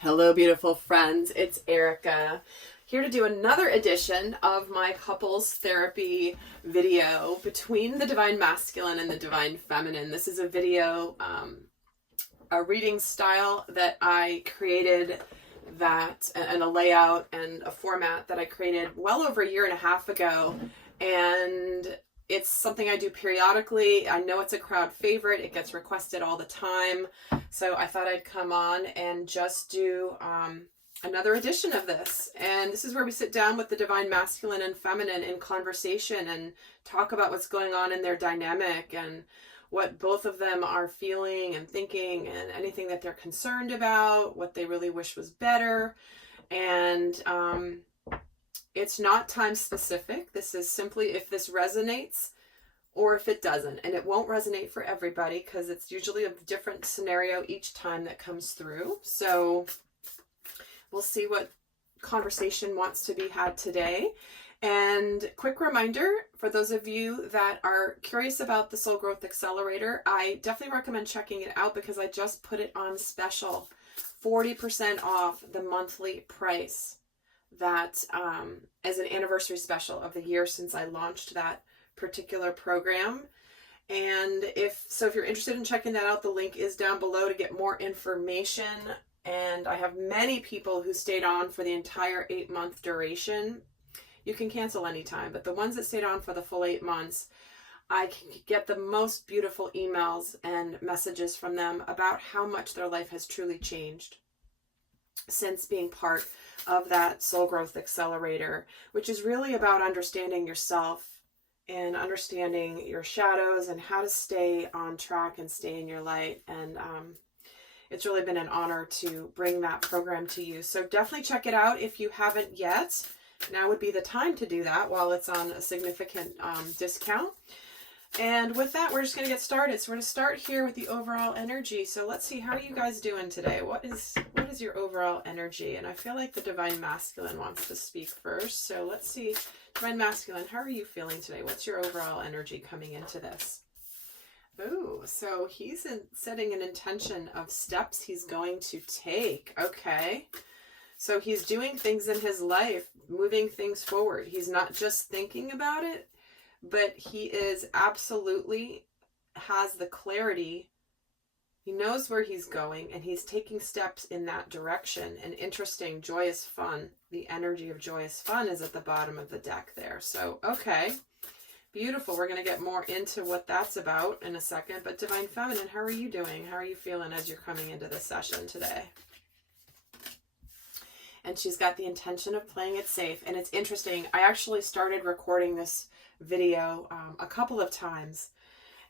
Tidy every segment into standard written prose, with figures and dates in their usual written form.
Hello, beautiful friends. It's Erika here to do another edition of my couples therapy video between the divine masculine and the divine feminine. This is a video, a reading style that I created and a layout and a format that I created well over a year and a half ago. And it's something I do periodically. I know it's a crowd favorite. It gets requested all the time. So I thought I'd come on and just do another edition of this. And this is where we sit down with the divine masculine and feminine in conversation and talk about what's going on in their dynamic and what both of them are feeling and thinking and anything that they're concerned about, what they really wish was better. And it's not time specific. This is simply if this resonates or if it doesn't. And it won't resonate for everybody because it's usually a different scenario each time that comes through. So we'll see what conversation wants to be had today. And quick reminder for those of you that are curious about the Soul Growth Accelerator, I definitely recommend checking it out because I just put it on special, 40% off the monthly price. That as an anniversary special of the year since I launched that particular program. And if you're interested in checking that out, the link is down below to get more information. And I have many people who stayed on for the entire 8-month duration. You can cancel anytime, but the ones that stayed on for the full 8 months, I can get the most beautiful emails and messages from them about how much their life has truly changed since being part of that Soul Growth Accelerator, which is really about understanding yourself and understanding your shadows and how to stay on track and stay in your light. And it's really been an honor to bring that program to you. So definitely check it out if you haven't yet. Now would be the time to do that while it's on a significant discount. And with that, we're just going to get started. So we're going to start here with the overall energy. So let's see, how are you guys doing today? What is your overall energy? And I feel like the divine masculine wants to speak first. So let's see, divine masculine, how are you feeling today? What's your overall energy coming into this? Oh, so he's setting an intention of steps he's going to take. Okay. So he's doing things in his life, moving things forward. He's not just thinking about it, but he is absolutely has the clarity. He knows where he's going and he's taking steps in that direction. And interesting, joyous fun. The energy of joyous fun is at the bottom of the deck there. So, okay, beautiful. We're going to get more into what that's about in a second. But divine feminine, how are you doing? How are you feeling as you're coming into this session today? And she's got the intention of playing it safe. And it's interesting. I actually started recording this video a couple of times,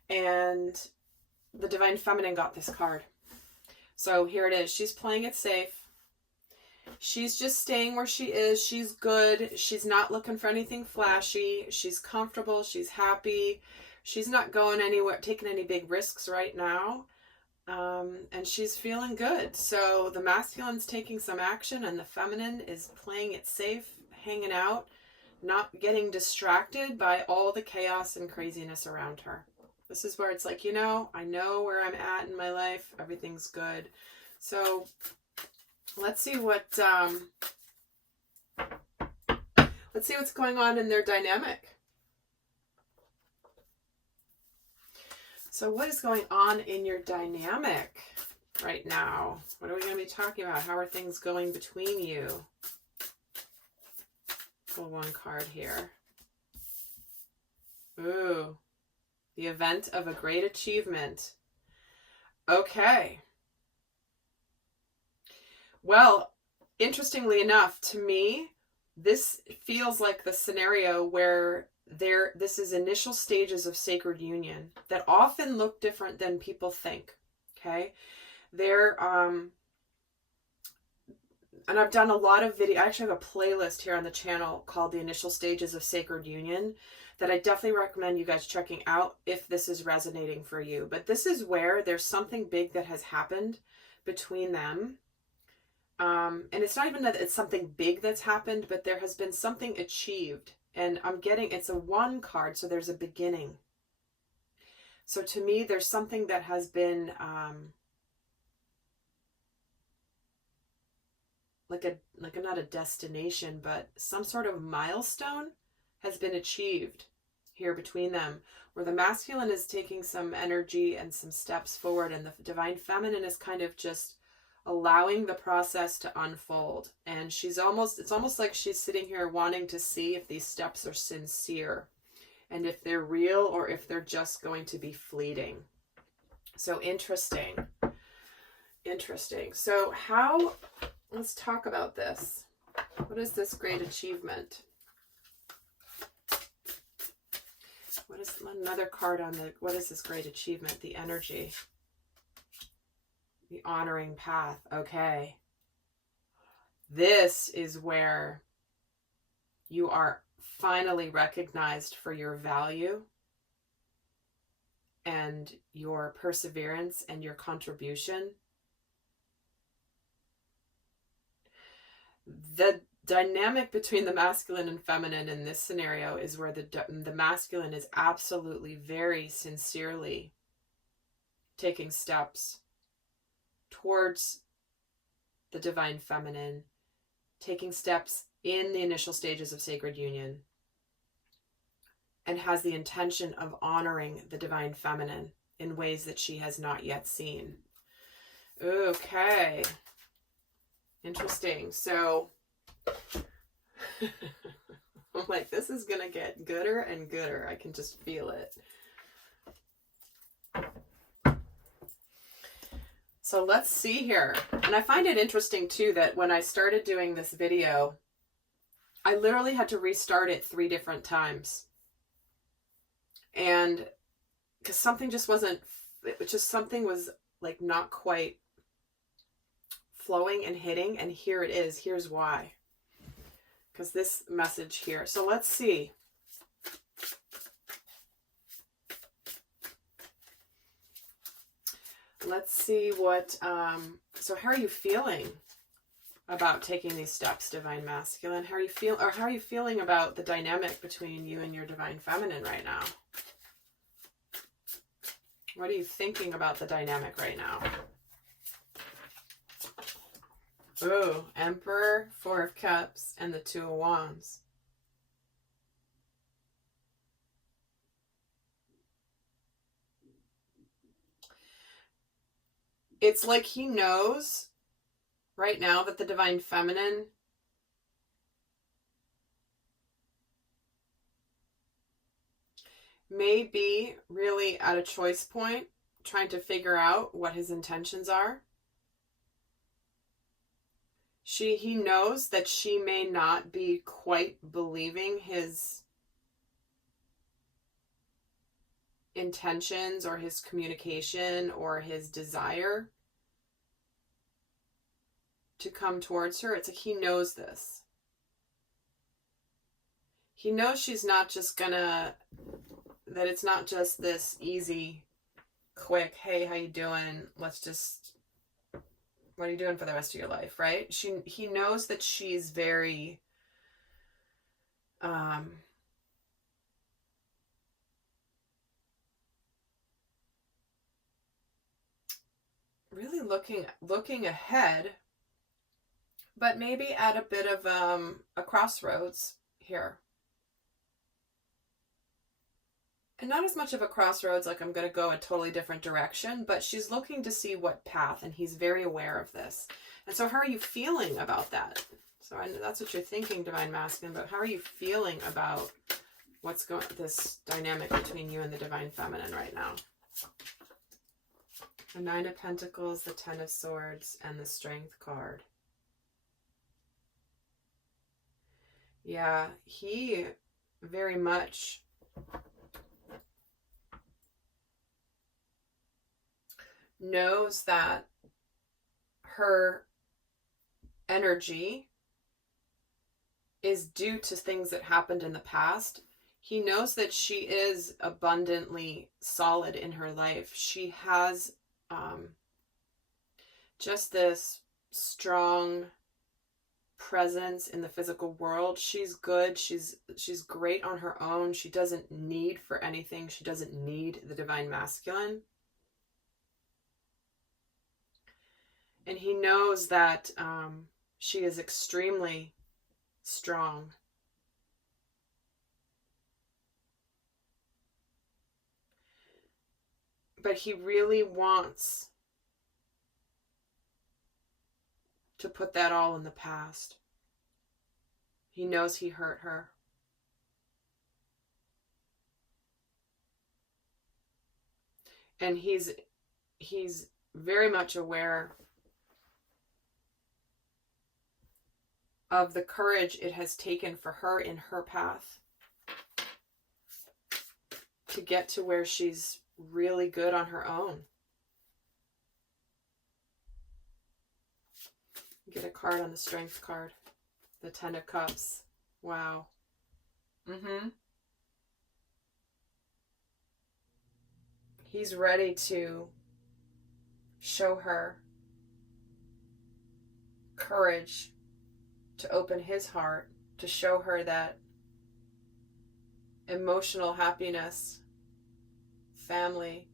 and the divine feminine got this card. So here it is. She's playing it safe. She's just staying where she is. She's good. She's not looking for anything flashy. She's comfortable. She's happy. She's not going anywhere, taking any big risks right now. And she's feeling good. So the masculine's taking some action and the feminine is playing it safe, hanging out, not getting distracted by all the chaos and craziness around her. This is where it's like, I know where I'm at in my life. Everything's good. So let's see what's going on in their dynamic. So what is going on in your dynamic right now? What are we going to be talking about? How are things going between you? Pull one card here. Ooh, the event of a great achievement. Okay. Well, interestingly enough, to me, this feels like the scenario where this is initial stages of sacred union that often look different than people think. Okay. And I've done a lot of video. I actually have a playlist here on the channel called The Initial Stages of Sacred Union that I definitely recommend you guys checking out if this is resonating for you. But this is where there's something big that has happened between them. And it's not even that it's something big that's happened, but there has been something achieved. And it's a 1 card, so there's a beginning. So to me, there's something that has been not a destination, but some sort of milestone has been achieved here between them, where the masculine is taking some energy and some steps forward, and the divine feminine is kind of just allowing the process to unfold. And it's almost like she's sitting here wanting to see if these steps are sincere and if they're real or if they're just going to be fleeting. So interesting. So let's talk about this. What is this great achievement? What is another card on what is this great achievement? The energy. The honoring path. Okay. This is where you are finally recognized for your value and your perseverance and your contribution. The dynamic between the masculine and feminine in this scenario is where the masculine is absolutely very sincerely taking steps towards the divine feminine, taking steps in the initial stages of sacred union, and has the intention of honoring the divine feminine in ways that she has not yet seen. Okay. Interesting. So I'm like, this is going to get gooder and gooder. I can just feel it. So let's see here. And I find it interesting too that when I started doing this video, I literally had to restart it 3 different times. And because something something was like not quite flowing and hitting, and here it is. Here's why. Because this message here. So let's see. Let's see what, so how are you feeling about taking these steps, divine masculine? How are you feeling about the dynamic between you and your divine feminine right now? What are you thinking about the dynamic right now? Ooh, Emperor, 4 of Cups, and the 2 of Wands. It's like he knows right now that the divine feminine may be really at a choice point, trying to figure out what his intentions are. He knows that she may not be quite believing his intentions or his communication or his desire to come towards her. It's like he knows this. He knows she's not just that it's not just this easy, quick, hey, how you doing? What are you doing for the rest of your life, right? He knows that she's very really looking ahead, but maybe at a bit of a crossroads here. And not as much of a crossroads, like I'm going to go a totally different direction, but she's looking to see what path, and he's very aware of this. And so how are you feeling about that? So I know that's what you're thinking, divine masculine, but how are you feeling about this dynamic between you and the divine feminine right now? The 9 of Pentacles, the 10 of Swords, and the Strength card. Yeah, he very much knows that her energy is due to things that happened in the past. He knows that she is abundantly solid in her life. She has just this strong presence in the physical world. She's good. She's great on her own. She doesn't need for anything. She doesn't need the divine masculine. And he knows that She is extremely strong. But he really wants to put that all in the past. He knows he hurt her. And he's very much aware of the courage it has taken for her in her path to get to where she's really good on her own. Get a card on the Strength card. The Ten of Cups. Wow. He's ready to show her courage, to open his heart, to show her that emotional happiness, family,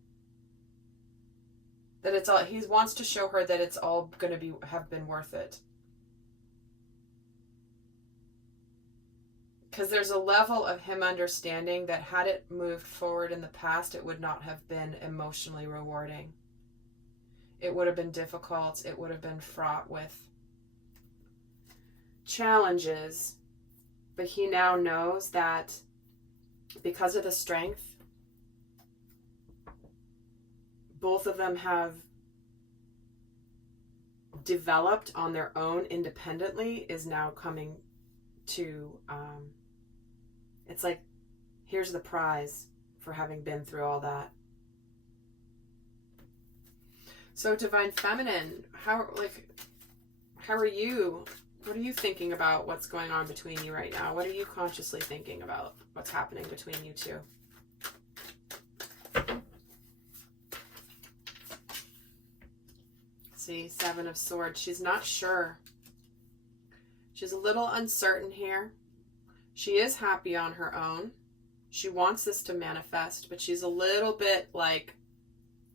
that it's all, he wants to show her that it's all going to have been worth it. Because there's a level of him understanding that had it moved forward in the past, it would not have been emotionally rewarding. It would have been difficult. It would have been fraught with challenges. But he now knows that because of the Strength, both of them have developed on their own independently, is now coming to, it's like, here's the prize for having been through all that. So Divine Feminine, how are you? What are you thinking about what's going on between you right now? What are you consciously thinking about what's happening between you two? See, Seven of Swords. She's not sure. She's a little uncertain here. She is happy on her own. She wants this to manifest, but she's a little bit like,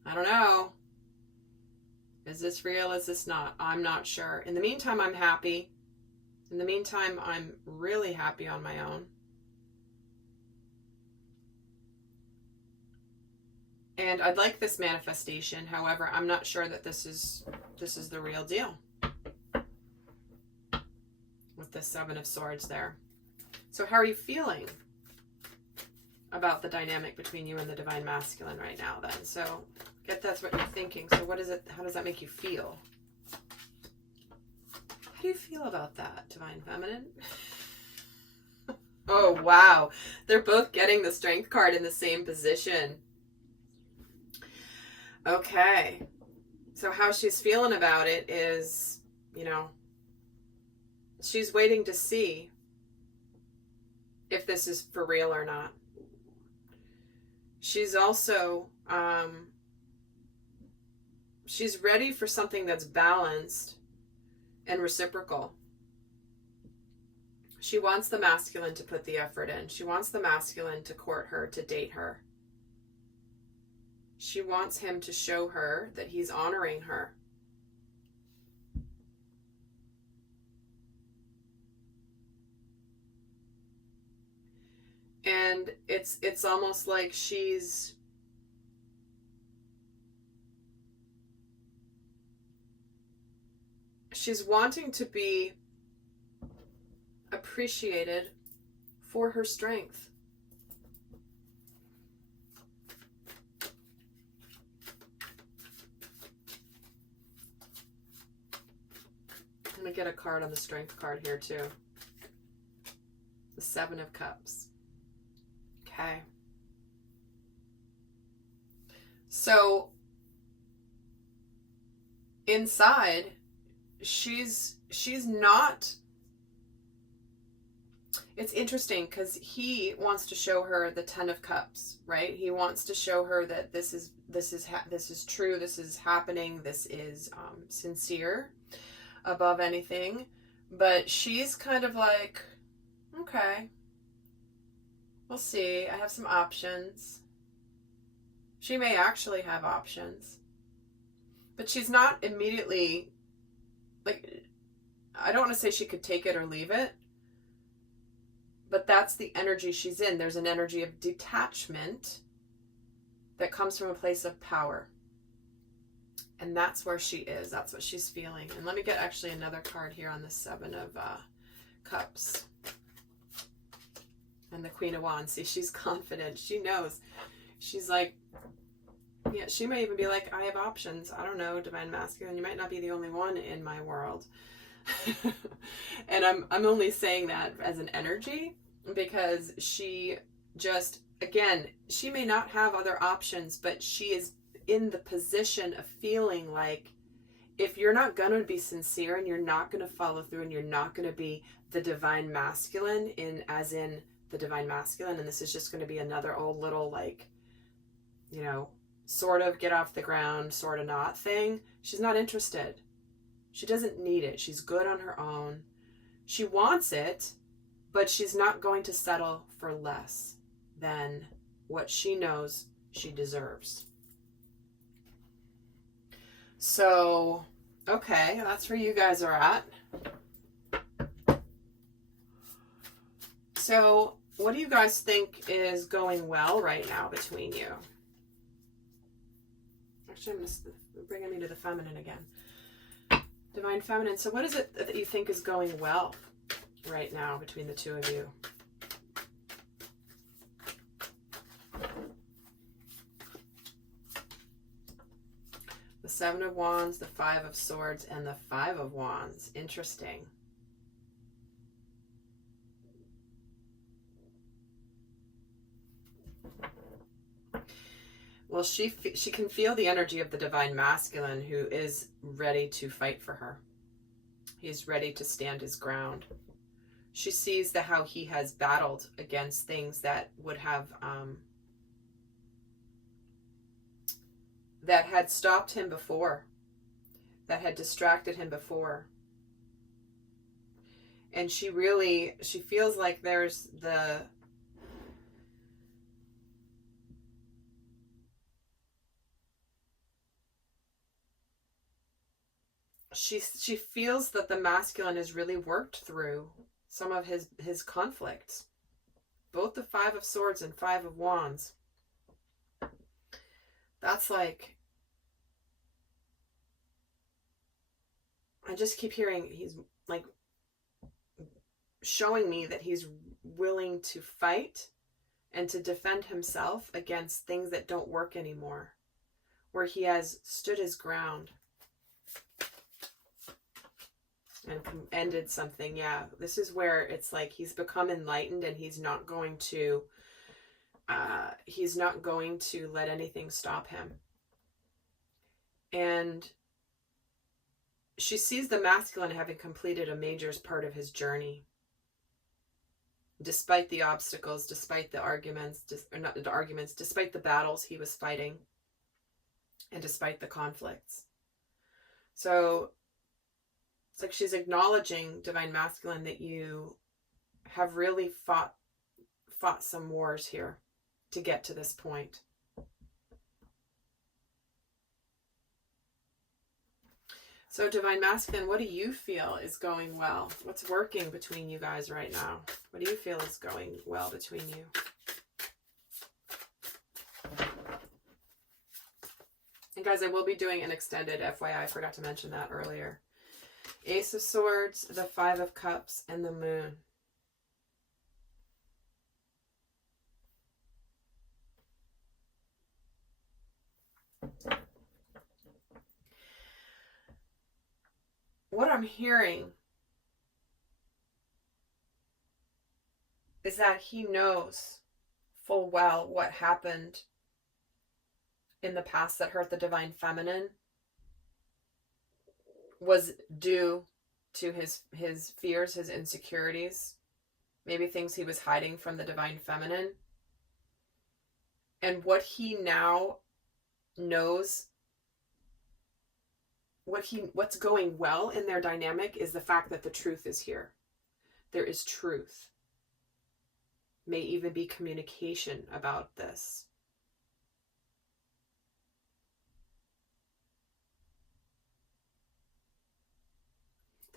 I don't know. Is this real? Is this not? I'm not sure. In the meantime, I'm happy. In the meantime, I'm really happy on my own. And I'd like this manifestation. However, I'm not sure that this is the real deal. With the Seven of Swords there. So how are you feeling about the dynamic between you and the Divine Masculine right now then? So that's what you're thinking. So what is it? How does that make you feel? How do you feel about that, Divine Feminine? Oh, wow. They're both getting the Strength card in the same position. Okay. So how she's feeling about it is, she's waiting to see if this is for real or not. She's also, she's ready for something that's balanced and reciprocal. She wants the masculine to put the effort in. She wants the masculine to court her, to date her. She wants him to show her that he's honoring her. And it's almost like she's wanting to be appreciated for her strength. I'm going to get a card on the Strength card here too. The Seven of Cups. Okay. So inside, she's not, it's interesting because he wants to show her the Ten of Cups, right? He wants to show her that this is true, this is happening, this is sincere above anything. But she's kind of like, okay, we'll see. I have some options. She may actually have options. But she's not immediately, like, I don't want to say she could take it or leave it, but that's the energy she's in. There's an energy of detachment that comes from a place of power. And that's where she is. That's what she's feeling. And let me get actually another card here on the Seven of Cups. And the Queen of Wands. See, she's confident. She knows. She's like, yeah, she may even be like, I have options. I don't know, Divine Masculine. You might not be the only one in my world. And I'm only saying that as an energy because she just, again, she may not have other options, but she is in the position of feeling like if you're not going to be sincere and you're not going to follow through and you're not going to be the Divine Masculine as in the Divine Masculine, and this is just going to be another old little like, you know, sort of get off the ground, sort of not thing. She's not interested. She doesn't need it. She's good on her own. She wants it, but she's not going to settle for less than what she knows she deserves. So, okay, that's where you guys are at. So, what do you guys think is going well right now between you? Actually, I'm just bringing me to the feminine again. Divine Feminine. So what is it that you think is going well right now between the two of you? The Seven of Wands, the Five of Swords, and the Five of Wands. Interesting. Well, she can feel the energy of the Divine Masculine who is ready to fight for her. He's ready to stand his ground. She sees how he has battled against things that would have, that had stopped him before, that had distracted him before. And she feels like there's she feels that the masculine has really worked through some of his conflicts. Both the Five of Swords and Five of Wands. That's like, I just keep hearing he's like showing me that he's willing to fight and to defend himself against things that don't work anymore, where he has stood his ground and ended something. Yeah, this is where it's like he's become enlightened and he's not going to let anything stop him. And she sees the masculine having completed a major part of his journey, despite the obstacles, despite the arguments, despite the battles he was fighting, and despite the conflicts. So it's like she's acknowledging, Divine Masculine, that you have really fought some wars here to get to this point. So Divine Masculine, what do you feel is going well? What's working between you guys right now? What do you feel is going well between you? And guys, I will be doing an extended FYI. I forgot to mention that earlier. Ace of Swords, the Five of Cups, and the Moon. What I'm hearing is that he knows full well what happened in the past that hurt the Divine Feminine was due to his fears, his insecurities, maybe things he was hiding from the Divine Feminine. And what he now knows, what's going well in their dynamic is the fact that the truth is here. There is truth. May even be communication about this.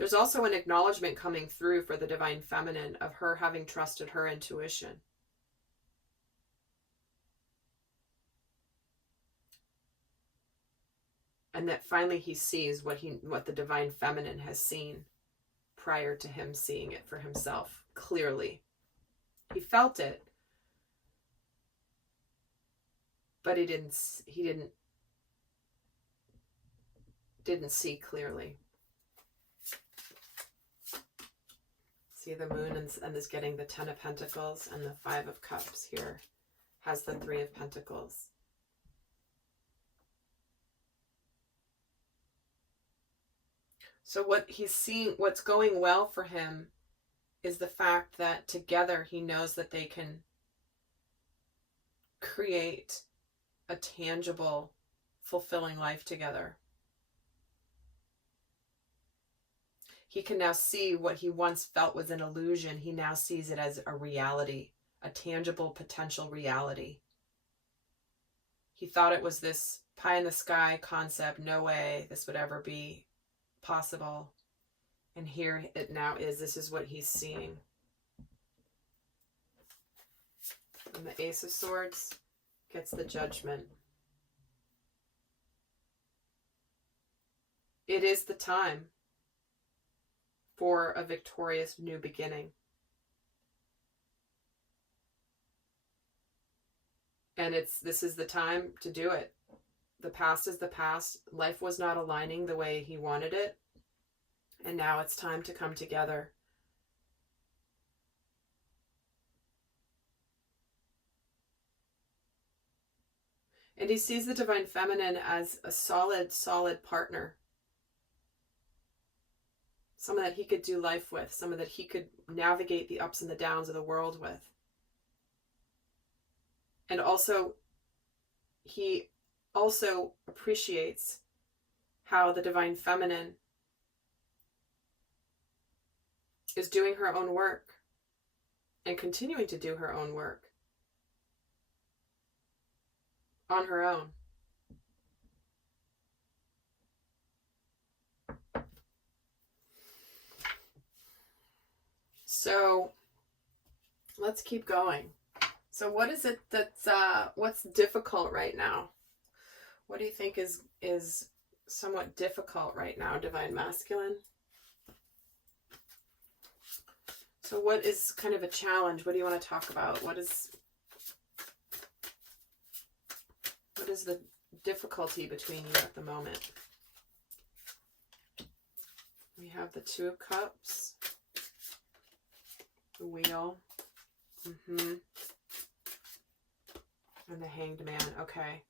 There's also an acknowledgement coming through for the divine feminine of her having trusted her intuition. And that finally he sees what the divine feminine has seen prior to him seeing it for himself clearly. He felt it, but he didn't see clearly. See the moon and is getting the 10 of Pentacles, and the 5 of Cups here has the 3 of Pentacles. So what he's seeing, what's going well for him is the fact that together he knows that they can create a tangible, fulfilling life together. He can now see what he once felt was an illusion. He now sees it as a reality, a tangible potential reality. He thought it was this pie in the sky concept. No way this would ever be possible. And here it now is. This is what he's seeing. And the Ace of Swords gets the Judgment. It is the time for a victorious new beginning. And this is the time to do it. The past is the past. Life was not aligning the way he wanted it. And now it's time to come together. And he sees the divine feminine as a solid partner. Someone that he could do life with. Someone that he could navigate the ups and the downs of the world with. And also, he also appreciates how the divine feminine is doing her own work and continuing to do her own work on her own. So let's keep going. So what is it that's what's difficult right now? What do you think is somewhat difficult right now, divine masculine? So what is kind of a challenge? What do you want to talk about? What is the difficulty between you at the moment? We have the 2 of Cups, the Wheel, and the Hanged Man. Okay.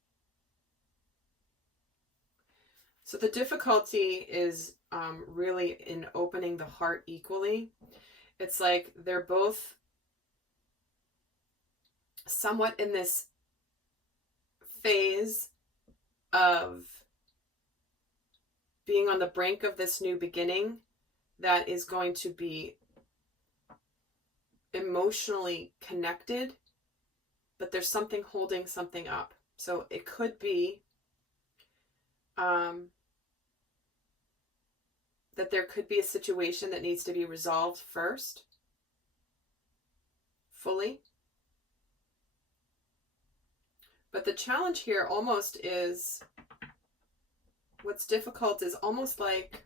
So the difficulty is really in opening the heart equally. It's like they're both somewhat in this phase of being on the brink of this new beginning that is going to be emotionally connected, but there's something holding something up. So it could be that there could be a situation that needs to be resolved first, fully. But the challenge here almost is, what's difficult is almost like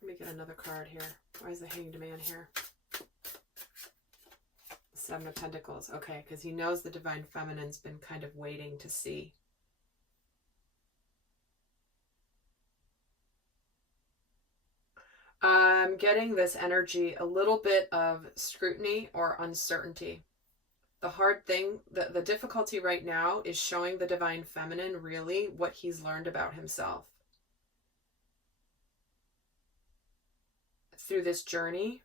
let me get another card here. Why is the Hanged Man here? 7 of Pentacles. Okay, because he knows the divine feminine's been kind of waiting to see. I'm getting this energy, a little bit of scrutiny or uncertainty. The hard thing, the difficulty right now is showing the divine feminine really what he's learned about himself through this journey.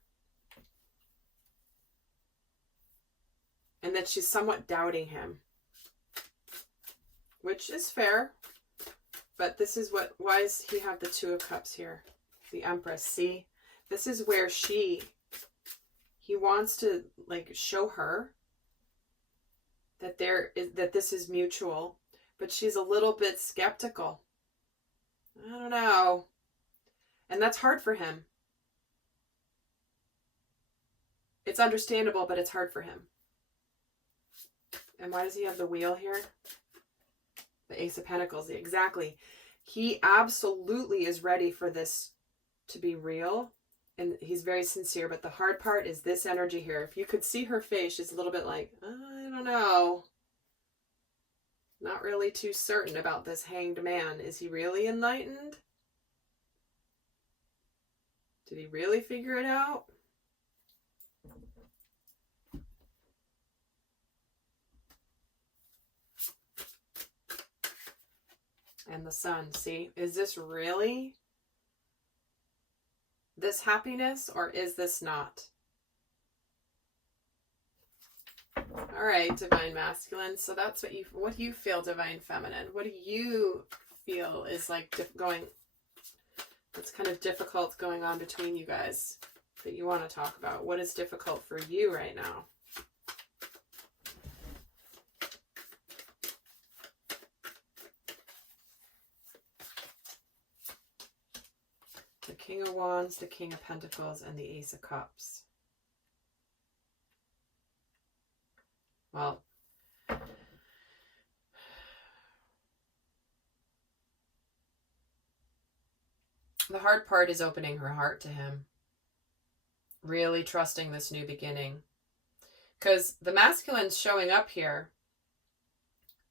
And that she's somewhat doubting him, which is fair. But this is why does he have the 2 of Cups here? The Empress. See, this is where he wants to like show her that this is mutual, but she's a little bit skeptical. I don't know. And that's hard for him. It's understandable, but it's hard for him. And why does he have the wheel here? The Ace of Pentacles, exactly. He absolutely is ready for this to be real. And he's very sincere, but the hard part is this energy here. If you could see her face, she's a little bit like, I don't know. Not really too certain about this Hanged Man. Is he really enlightened? Did he really figure it out? And the Sun, see? Is this really this happiness, or is this not? All right, Divine Masculine. So that's what you feel, Divine Feminine. What do you feel is like that's kind of difficult going on between you guys that you want to talk about? What is difficult for you right now? The King of Wands, the King of Pentacles, and the Ace of Cups. Well, the hard part is opening her heart to him. Really trusting this new beginning. Because the masculine's showing up here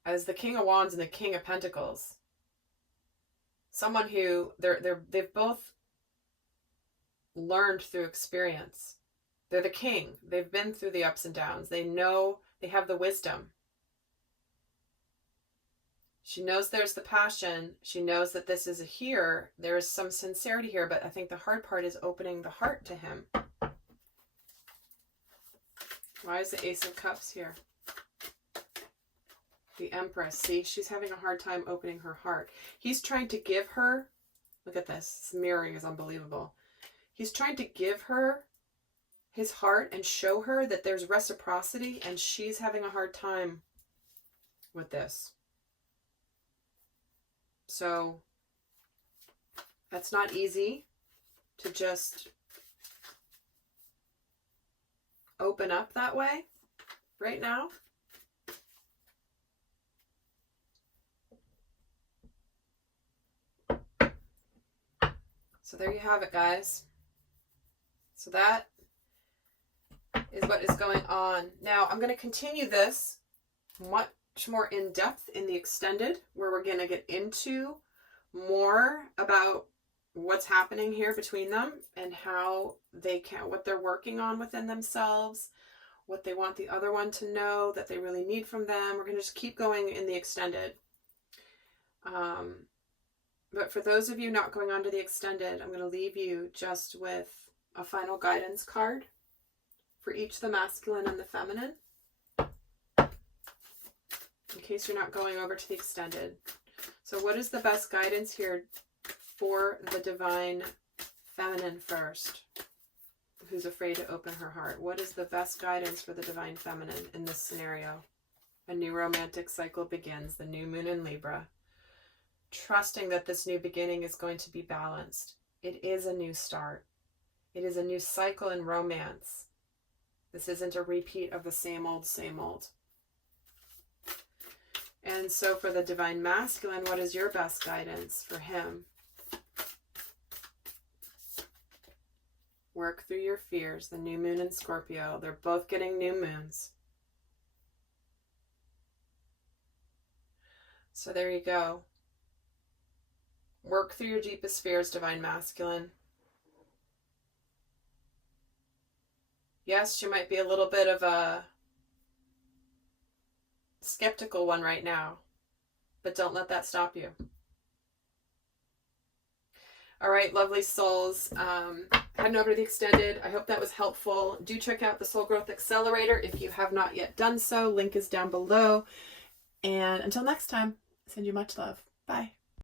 as the King of Wands and the King of Pentacles. Someone who they've both learned through experience. They're the king. They've been through the ups and downs. They know, they have the wisdom. She knows there's the passion. She knows that this is here. There is some sincerity here, but I think the hard part is opening the heart to him. Why is the Ace of Cups here? The Empress. See, she's having a hard time opening her heart. He's trying to give her, look at this, this mirroring is unbelievable. He's trying to give her his heart and show her that there's reciprocity, and she's having a hard time with this. So that's not easy to just open up that way right now. So there you have it, guys. So that is what is going on. Now, I'm going to continue this much more in depth in the extended, where we're going to get into more about what's happening here between them and how they can, what they're working on within themselves, what they want the other one to know that they really need from them. We're going to just keep going in the extended. But for those of you not going on to the extended, I'm going to leave you just with a final guidance card for each the masculine and the feminine, in case you're not going over to the extended. So what is the best guidance here for the divine feminine first, who's afraid to open her heart? What is the best guidance for the divine feminine in this scenario? A new romantic cycle begins, the new moon in Libra. Trusting that this new beginning is going to be balanced. It is a new start. It is a new cycle in romance. This isn't a repeat of the same old, same old. And so for the divine masculine, what is your best guidance for him? Work through your fears. The new moon in Scorpio. They're both getting new moons. So there you go. Work through your deepest fears, divine masculine. Yes, you might be a little bit of a skeptical one right now, but don't let that stop you. All right, lovely souls. Heading over to the extended. I hope that was helpful. Do check out the Soul Growth Accelerator if you have not yet done so. Link is down below. And until next time, I send you much love. Bye.